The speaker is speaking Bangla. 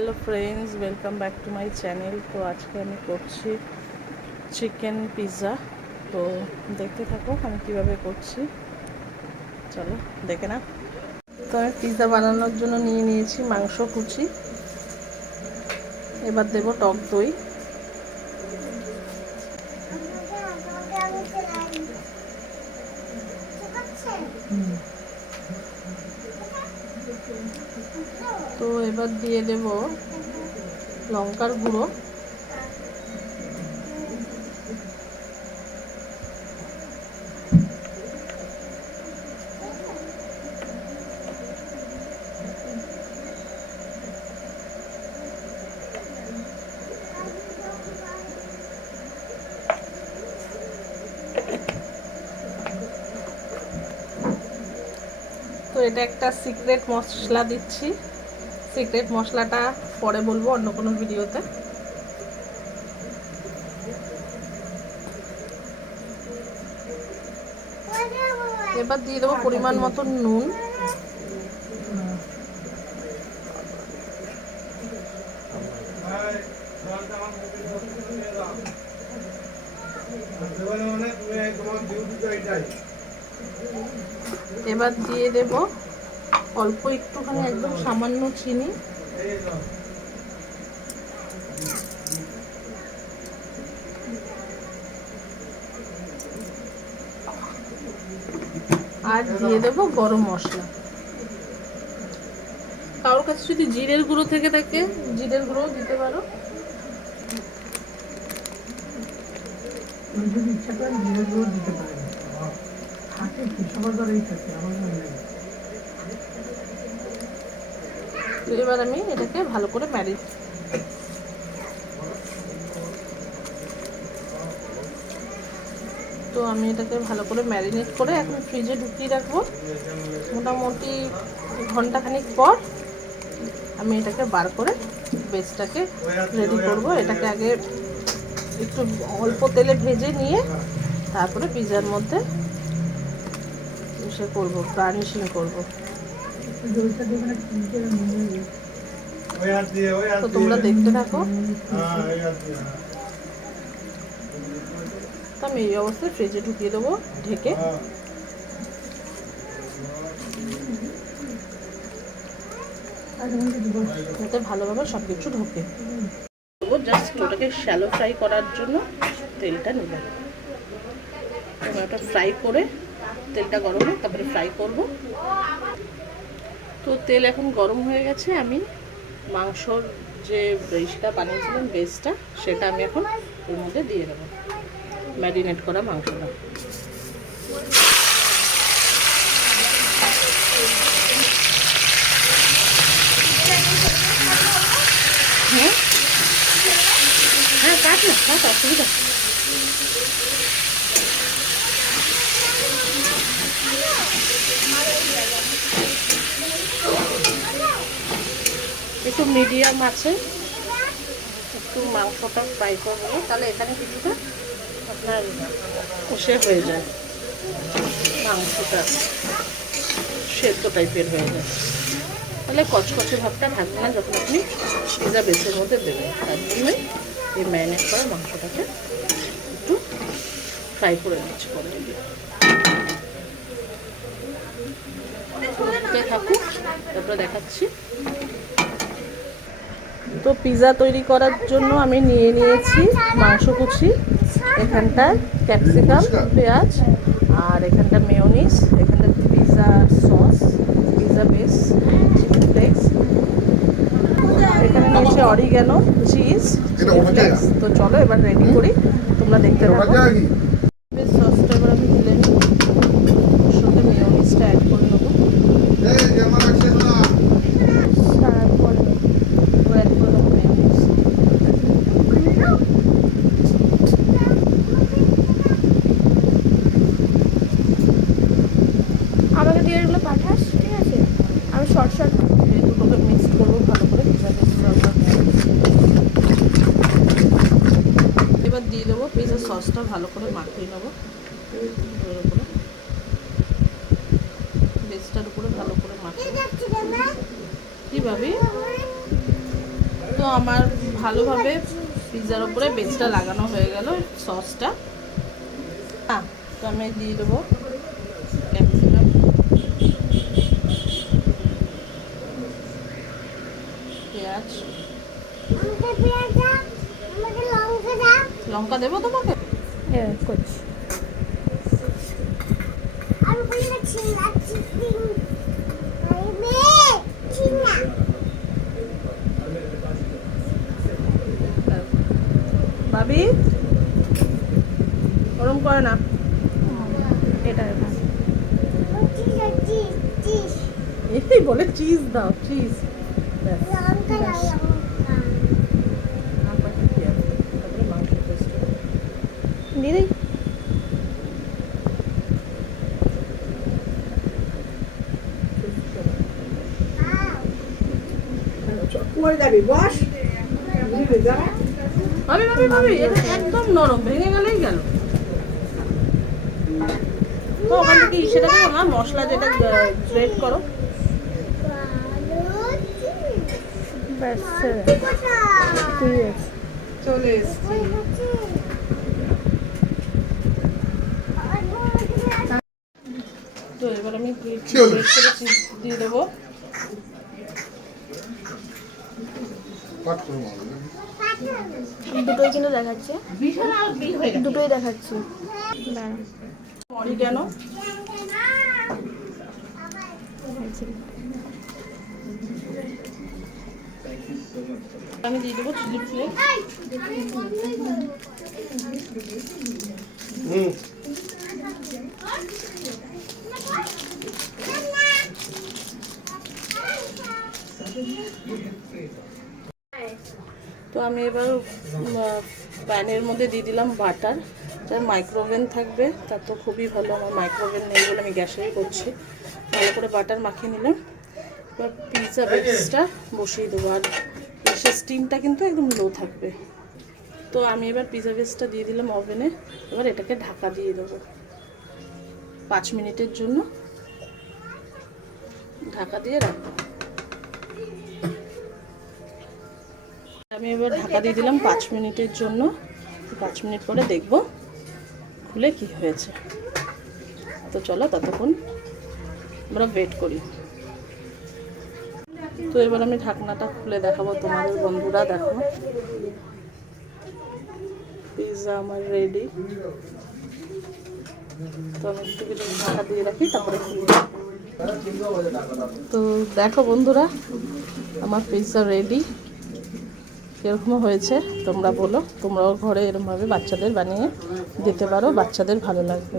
Hello friends, welcome back to my channel. তো আজকে আমি করছি চিকেন পিৎজা। তো দেখতে থাকো আমি কিভাবে করছি, চলো দেখে না। তো আমি পিৎজা বানানোর জন্য নিয়ে নিয়েছি মাংস কুচি, এবার দেবো টক দই, তো এবার দিয়ে দেব লঙ্কার গুঁড়ো, তো এটা একটা সিক্রেট মশলা দিচ্ছি। সিক্রেট মশলাটা পরে বলবো অন্য কোনো ভিডিওতে। এবার দিয়ে দেবো পরিমাণ মতো নুন, এবার দিয়ে দেব অল্প একটুখানি একদম সামান্য চিনি, আর দিয়ে দেব গরম মশলা। কারোর কাছে যদি জিরের গুঁড়ো থেকে থাকে জিরের গুঁড়োও দিতে পারো। এবার আমি এটাকে ভালো করে ম্যারিনেট করে এখন ফ্রিজে ঢুকিয়ে রাখবো। মোটামুটি ঘন্টাখানিক পর আমি এটাকে বার করে বেসটাকে রেডি করব। এটাকে আগে একটু অল্প তেলে ভেজে নিয়ে তারপরে পিৎজার মধ্যে করবো, গার্নিশিং করবো। তো তোমরা দেখতে থাকো। তো আমি এই অবস্থায় ফ্রিজে ঢুকিয়ে দেবো ঢেকে। যাতে ভালোভাবে সব কিছু ঢোকে। জাস্ট ওটাকে শ্যালো ফ্রাই করার জন্য তেলটা নেব। ওটা ফ্রাই করে তেলটা গরম হোক, তারপরে ফ্রাই করব। তো তেল এখন গরম হয়ে গেছে। আমি মাংসর যে বেসটা বানিয়েছিলাম, বেসটা সেটা আমি এখন ওর মধ্যে দিয়ে দেবো, ম্যারিনেট করা মাংসটা। হ্যাঁ হ্যাঁ, কাট না, কাট, অসুবিধা। একটু মিডিয়াম আছে, একটু মাংসটা ফ্রাই করে নেবো, তাহলে এখানে কিছুটা আপনার কষে হয়ে যায়, মাংসটা সেদ্ধ টাইপের হয়ে যায়, তাহলে কচকচে ভাবটা থাকবে না যখন আপনি পিৎজা বেসের মধ্যে দেবেন। তার জন্যই এই ম্যারিনেট করা মাংসটাকে একটু ফ্রাই করে নিচ্ছি পরে। থাকুক, তারপরে দেখাচ্ছি। তো পিৎজা তৈরি করার জন্য আমি নিয়ে নিয়েছি মাংস কুচি, এখানটায় ক্যাপসিকাম, পেঁয়াজ, আর এখানটা মেয়োনিজ, এখানটা pizza sauce, pizza base, chilli flakes, এখানে নিয়েছে অরিগ্যানো, চিজ, চিলি ফ্লেক্স। তো চলো এবার রেডি করি, তোমরা দেখতে থাকো। সসটা এবার আমি তুলে নিই, ওর সাথে মেয়োনিজটা অ্যাড করে নেবো। আমাকে দিয়ে এগুলো পাঠাস, ঠিক আছে? আমি শর্ট শর্ট এই দুটোকে মিক্স করবো ভালো করে। এবার দিয়ে দেবো পিৎজা সসটা, ভালো করে মাখিয়ে নেবো ওর উপরে, বেসটার উপরে ভালো করে মাখিয়ে। কীভাবে তো আমার ভালোভাবে পিৎজার উপরে বেসটা লাগানো হয়ে গেল সসটা। তো আমি দিয়ে দেবো ক্যাপসিকাম, পেঁয়াজ, লঙ্কা দেবো তোমাকে? হ্যাঁ করছি। ভাবি ওরম করে না, এটা এই বলে চিজ দাও, চিজ। তারপরে মাংস পেস্ট দিদি ভাবি ভাবি ভাবি, এটা একদম নরম, ভেঙে গেলেই গেল। তো ওখান থেকে সেটাকে না মশলা যেটা গ্রেট করো। ব্যাস ঠিক আছে। চলে এসছি। তো এবার আমি গ্রেট করে চিজ দিয়ে দেবো। দুটোই কিন্তু দেখাচ্ছে, দুটোই দেখাচ্ছে। অরিগ্যানো, আমি দিয়ে দেবো চিলি ফ্লেক্স। তো আমি এবার প্যানের মধ্যে দিয়ে দিলাম বাটার। যার মাইক্রোওভেন থাকবে তার তো খুবই ভালো, আমার মাইক্রোওভেন নেই বলে আমি গ্যাসেই করছি। ভালো করে বাটার মাখিয়ে নিলাম। এবার পিৎজা বেসটা বসিয়ে দেবো, আর গ্যাসের স্টিমটা কিন্তু একদম লো থাকবে। তো আমি এবার পিৎজা বেসটা দিয়ে দিলাম ওভেনে। এবার এটাকে ঢাকা দিয়ে দেবো 5 মিনিটের জন্য, ঢাকা দিয়ে রাখবো। আমি এবার ঢাকা দিয়ে দিলাম 5 মিনিটের জন্য। 5 মিনিট পরে দেখব খুলে কি হয়েছে। তো চলো ততক্ষণ আমরা ওয়েট করি। তো এবার আমি ঢাকনাটা খুলে দেখাবো তোমাদের বন্ধুরা। দেখো পিৎজা আমার রেডি। তো আমি একটু কিছু ঢাকা দিয়ে রাখি, তারপরে খুলি। তো দেখো বন্ধুরা, আমার পিৎজা রেডি। এরকম হয়েছে তোমরা বলো, তোমরাও ঘরে এরকমভাবে বাচ্চাদের বানিয়ে দিতে পারো, বাচ্চাদের ভালো লাগবে।